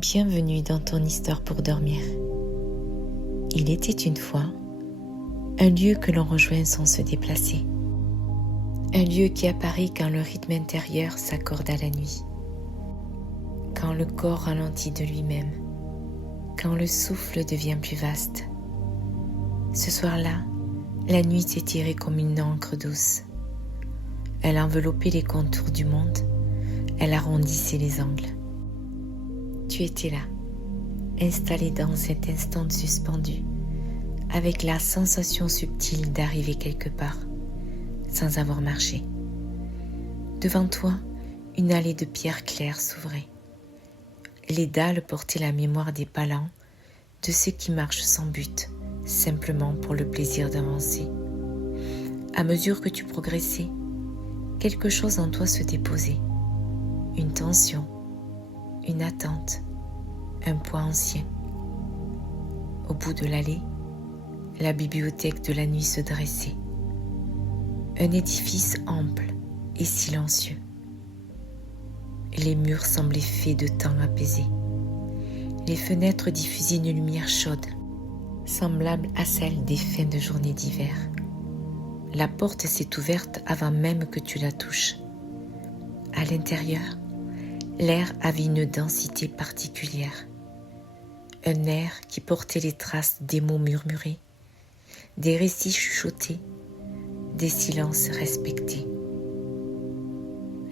Bienvenue dans ton histoire pour dormir. Il était une fois un lieu que l'on rejoint sans se déplacer. Un lieu qui apparaît quand le rythme intérieur s'accorde à la nuit. Quand le corps ralentit de lui-même. Quand le souffle devient plus vaste. Ce soir-là, la nuit s'étirait comme une encre douce. Elle enveloppait les contours du monde. Elle arrondissait les angles. Tu étais là, installé dans cet instant suspendu, avec la sensation subtile d'arriver quelque part, sans avoir marché. Devant toi, une allée de pierres claires s'ouvrait. Les dalles portaient la mémoire des pas lents, de ceux qui marchent sans but, simplement pour le plaisir d'avancer. À mesure que tu progressais, quelque chose en toi se déposait. Une tension, une attente, un poids ancien. Au bout de l'allée, la bibliothèque de la nuit se dressait. Un édifice ample et silencieux. Les murs semblaient faits de temps apaisé. Les fenêtres diffusaient une lumière chaude, semblable à celle des fins de journée d'hiver. La porte s'est ouverte avant même que tu la touches. À l'intérieur, l'air avait une densité particulière. Un air qui portait les traces des mots murmurés, des récits chuchotés, des silences respectés.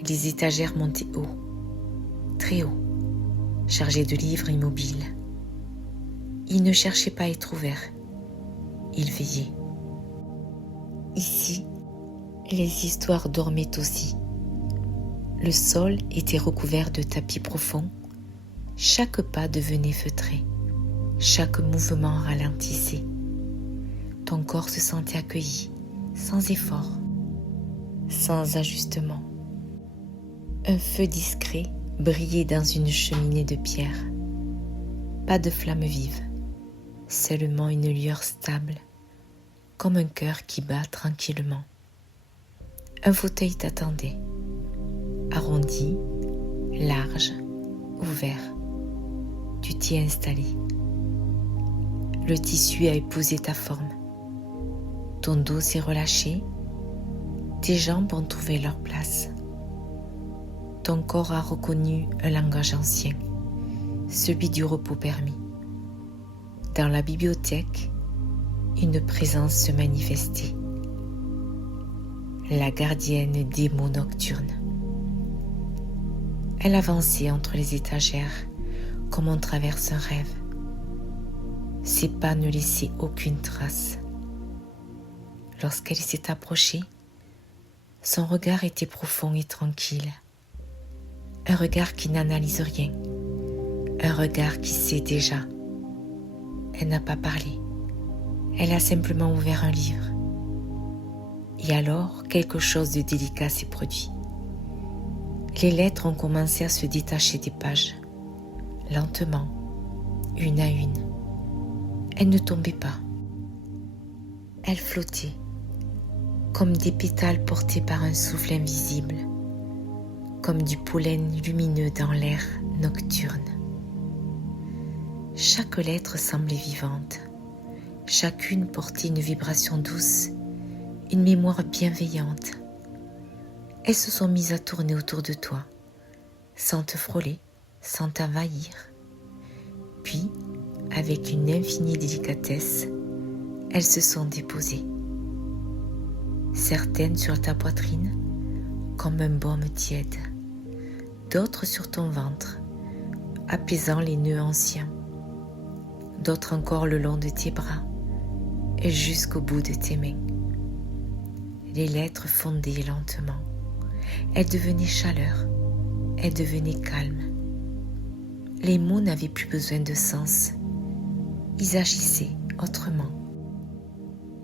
Les étagères montaient haut, très haut, chargées de livres immobiles. Ils ne cherchaient pas à être ouverts, ils veillaient. Ici, les histoires dormaient aussi. Le sol était recouvert de tapis profonds. Chaque pas devenait feutré. Chaque mouvement ralentissait. Ton corps se sentait accueilli, sans effort, sans ajustement. Un feu discret brillait dans une cheminée de pierre. Pas de flamme vive, seulement une lueur stable, comme un cœur qui bat tranquillement. Un fauteuil t'attendait. Arrondi, large, ouvert. Tu t'y es installé. Le tissu a épousé ta forme. Ton dos s'est relâché. Tes jambes ont trouvé leur place. Ton corps a reconnu un langage ancien, celui du repos permis. Dans la bibliothèque, une présence se manifestait. La gardienne des mots nocturnes. Elle avançait entre les étagères comme on traverse un rêve. Ses pas ne laissaient aucune trace. Lorsqu'elle s'est approchée, son regard était profond et tranquille. Un regard qui n'analyse rien. Un regard qui sait déjà. Elle n'a pas parlé. Elle a simplement ouvert un livre. Et alors, quelque chose de délicat s'est produit. Les lettres ont commencé à se détacher des pages, lentement, une à une. Elles ne tombaient pas. Elles flottaient, comme des pétales portés par un souffle invisible, comme du pollen lumineux dans l'air nocturne. Chaque lettre semblait vivante. Chacune portait une vibration douce, une mémoire bienveillante. Elles se sont mises à tourner autour de toi, sans te frôler, sans t'envahir. Puis, avec une infinie délicatesse, elles se sont déposées. Certaines sur ta poitrine, comme un baume tiède. D'autres sur ton ventre, apaisant les nœuds anciens. D'autres encore le long de tes bras et jusqu'au bout de tes mains. Les lettres fondaient lentement. Elles devenaient chaleur. Elles devenaient calme. Les mots n'avaient plus besoin de sens. Ils agissaient autrement.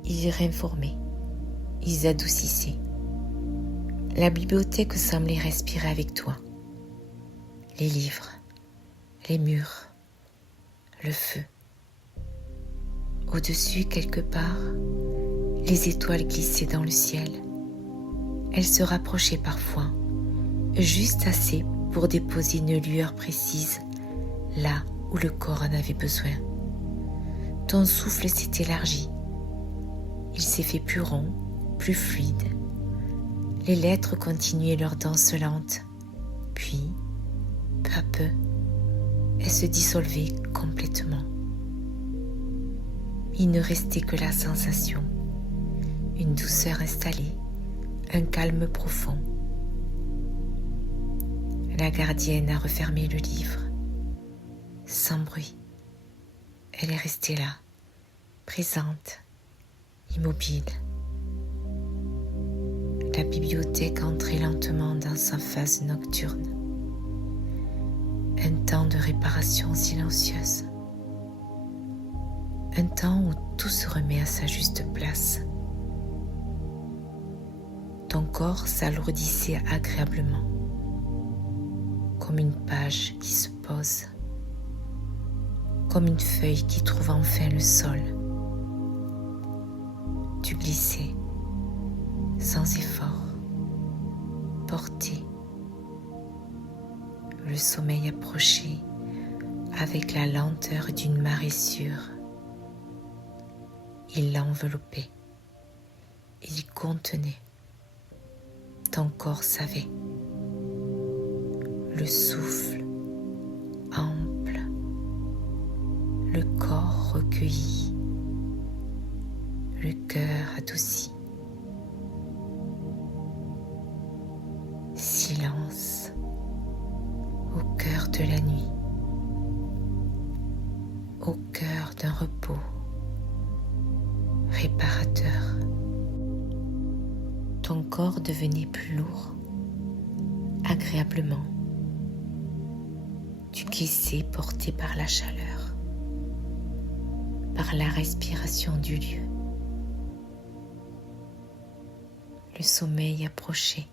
Ils réinformaient. Ils adoucissaient. La bibliothèque semblait respirer avec toi. Les livres, les murs, le feu. Au-dessus, quelque part, les étoiles glissaient dans le ciel. Elles se rapprochaient parfois, juste assez pour déposer une lueur précise là où le corps en avait besoin. Ton souffle s'est élargi. Il s'est fait plus rond, plus fluide. Les lettres continuaient leur danse lente. Puis, peu à peu, elles se dissolvaient complètement. Il ne restait que la sensation, une douceur installée, un calme profond. La gardienne a refermé le livre, sans bruit. Elle est restée là, présente, immobile. La bibliothèque entrait lentement dans sa phase nocturne. Un temps de réparation silencieuse. Un temps où tout se remet à sa juste place. Ton corps s'alourdissait agréablement, comme une page qui se pose, comme une feuille qui trouve enfin le sol. Tu glissais, sans effort, porté. Le sommeil approchait avec la lenteur d'une marée sûre. Il l'enveloppait, il contenait. Ton corps savait. Le souffle ample, le corps recueilli, le cœur adouci. Silence au cœur de la nuit, au cœur d'un repos réparateur. Ton corps devenait plus lourd, agréablement. Tu glissais porté par la chaleur, par la respiration du lieu. Le sommeil approchait,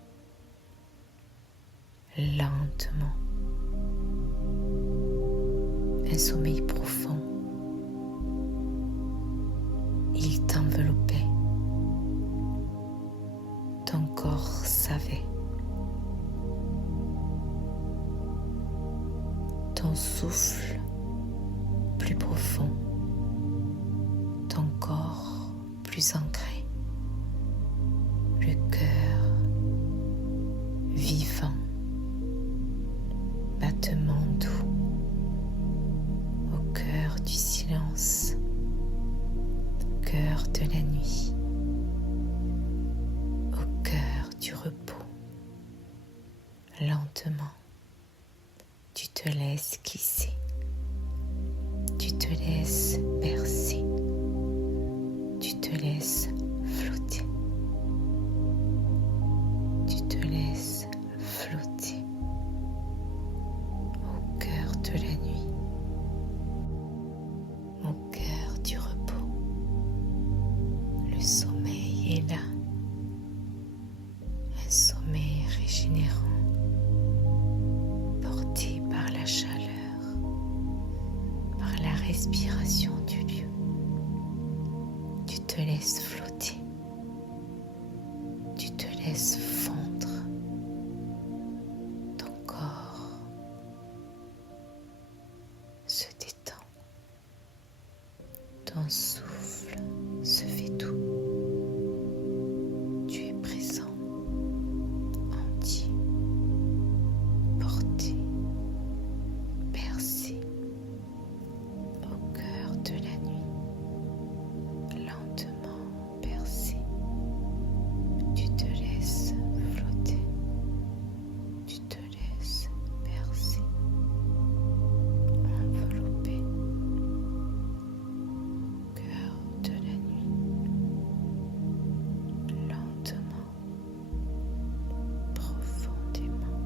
lentement. Un sommeil profond. Il t'enveloppait. Ton corps savait. Ton souffle plus profond. Ton corps plus ancré. Le cœur vivant. Battement doux. Au cœur du silence. Cœur de la nuit, au cœur du repos. Lentement, tu te laisses glisser, tu te laisses bercer, tu te laisses flotter, tu te laisses flotter au cœur de la nuit, au cœur du repos. Le sommeil est là, un sommeil régénérant, porté par la chaleur, par la respiration du lieu. Tu te laisses flotter, tu te laisses fondre, ton corps se détend, ton souffle se fait doux. Tu es présent, entier, porté, bercé, au cœur de la nuit, lentement bercé. Tu te laisses flotter, tu te laisses bercer, enveloppé. Cœur de la nuit, lentement, profondément.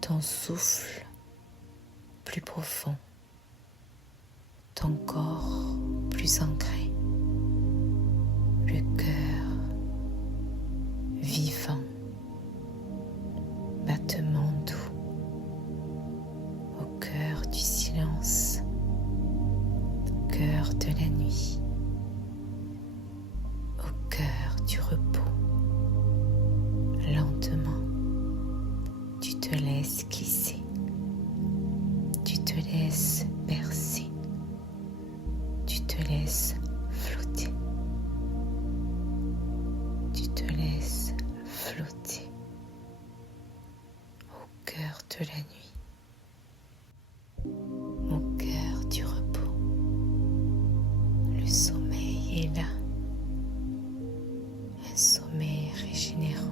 Ton souffle plus profond, ton corps plus ancré, le cœur vivant, battement doux, au cœur du silence, cœur de la nuit, au cœur du repos, lentement, te laisses glisser, tu te laisses bercer, tu te laisses flotter, tu te laisses flotter au cœur de la nuit, au cœur du repos. Le sommeil est là, un sommeil régénérant,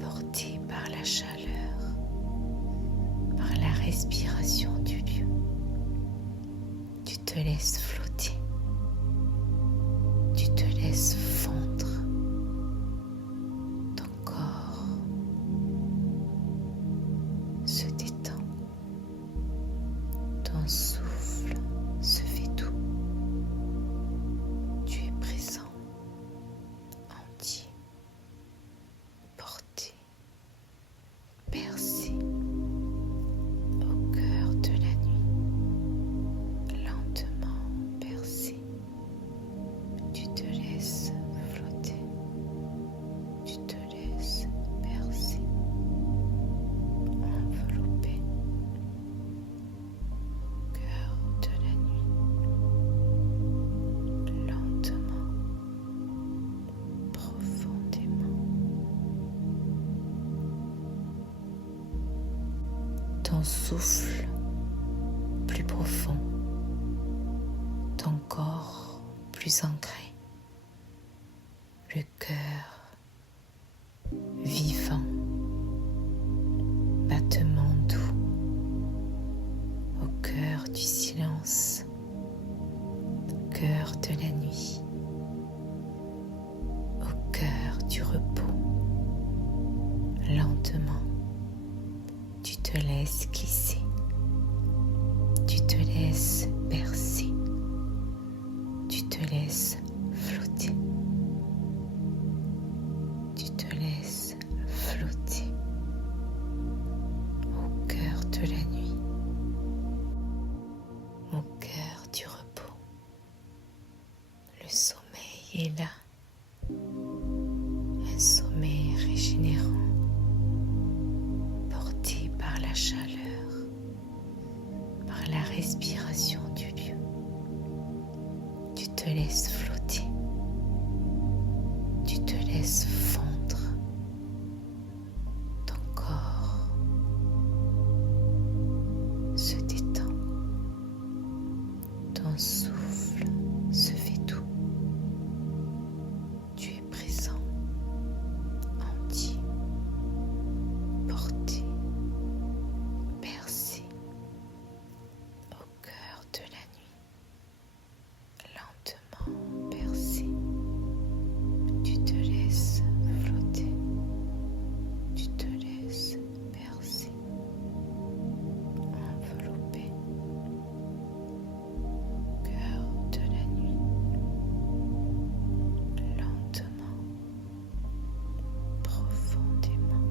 porté par la chaleur, par la respiration du lieu. Tu te laisses flotter, tu te laisses fondre. Ton corps se détend, ton souffle se fait doux. Tu es présent, entier, porté, bercé au cœur de la nuit, lentement bercé. Tu te laisses flotter, tu te laisses bercer, enveloppé au cœur de la nuit, lentement, profondément. Ton souffle plus profond, ton corps plus ancré, le cœur vivant, battement doux, au cœur du silence, cœur de la nuit, au cœur du repos. Lentement, tu te laisses glisser, tu te laisses bercer, tu te laisses flotter, tu te laisses flotter au cœur de la nuit, au cœur du repos. Le sommeil est là, un sommeil régénérant, porté par la chaleur, par la respiration du lieu. Tu te laisses flotter, tu te laisses fondre. Ton corps se détend, ton souffle se fait doux. Tu es présent, entier, porté, bercé au cœur de la nuit, lentement bercé. Tu te laisses flotter, tu te laisses bercer, enveloppé au cœur de la nuit, lentement, profondément.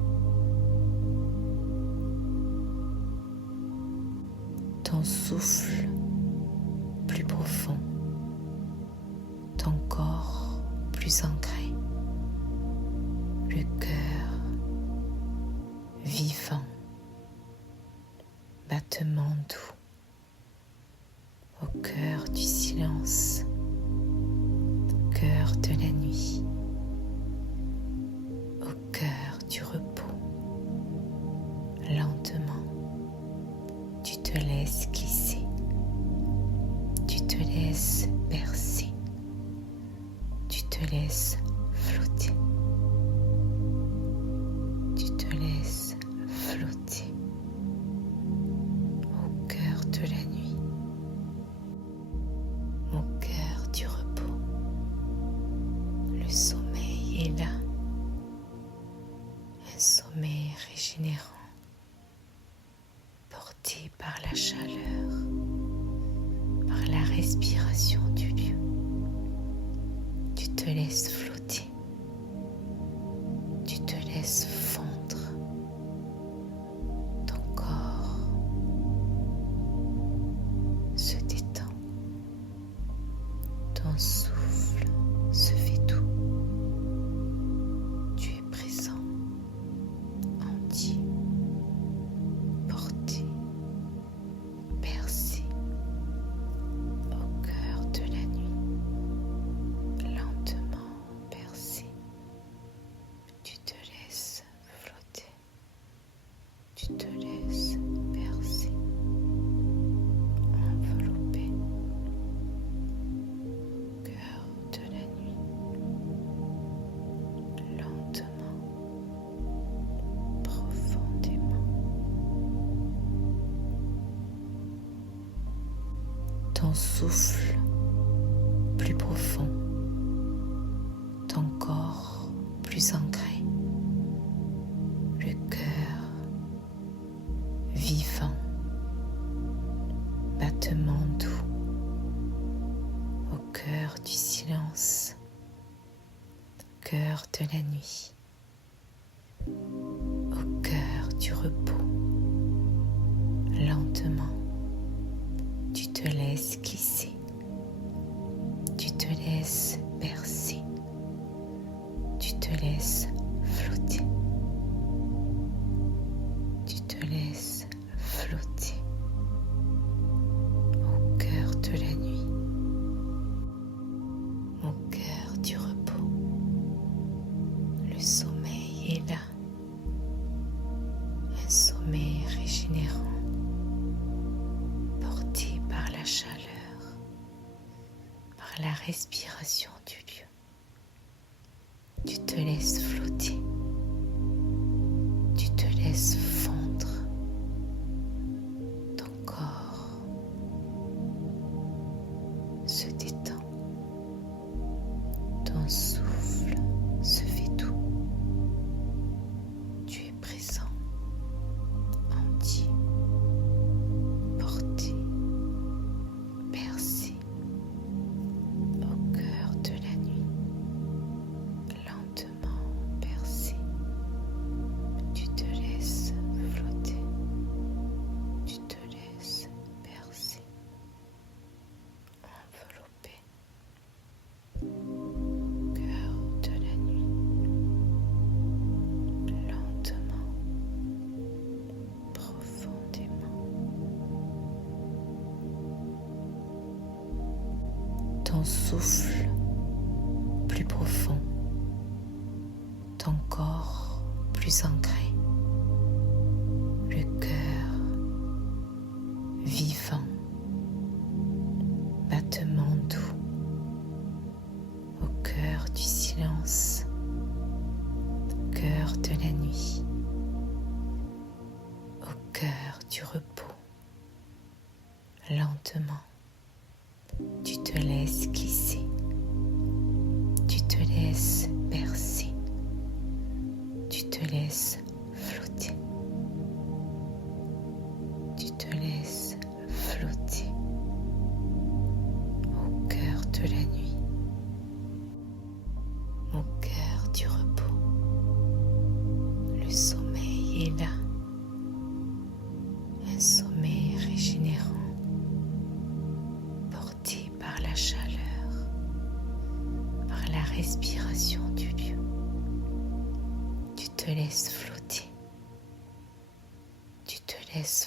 Ton souffle plus profond, ton corps plus ancré, le cœur vivant, battement doux, au cœur du silence, cœur de la nuit, au cœur du repos. Lentement, tu te laisses glisser, tu te laisses bercer, tu te laisses flotter, tu te laisses flotter au cœur de la nuit, au cœur du repos. Le sommeil est là, un sommeil régénérant, porté par la chaleur, par la respiration du lieu. Tu te laisses flotter, tu te laisses fondre. Ton corps se détend, ton souffle se fait doux. Tu es présent, entier. ton souffle plus profond, ton corps plus ancré, le cœur vivant, battement doux, au cœur du silence, cœur de la nuit, au cœur du repos. Lentement, tu te laisses glisser, tu te laisses bercer, tu te laisses flotter, tu te laisses flotter au cœur de la nuit, au cœur du repos. Le sommeil est là, un sommeil régénérant, porté par la chaleur, par la respiration du lieu. Tu te laisses flotter, tu te laisses fondre, ton corps se détend, ton souffle se fait doux, tu es présent, entier, porté, bercé, au cœur de la nuit, lentement bercé, tu te laisses flotter, tu te laisses bercer, enveloppé, au cœur de la nuit, lentement, profondément. Ton souffle plus profond, ton corps plus ancré, le cœur vivant, battement doux, au cœur du silence, cœur de la nuit, au cœur du repos. Lentement, tu te laisses glisser, tu te laisses bercer, tu te laisses flotter, tu te laisses flotter au cœur de la nuit, au cœur du repos. Le sommeil est là, un sommeil régénérant, porté par la chaleur, par la respiration du lieu. Tu te laisses flotter, tu te laisses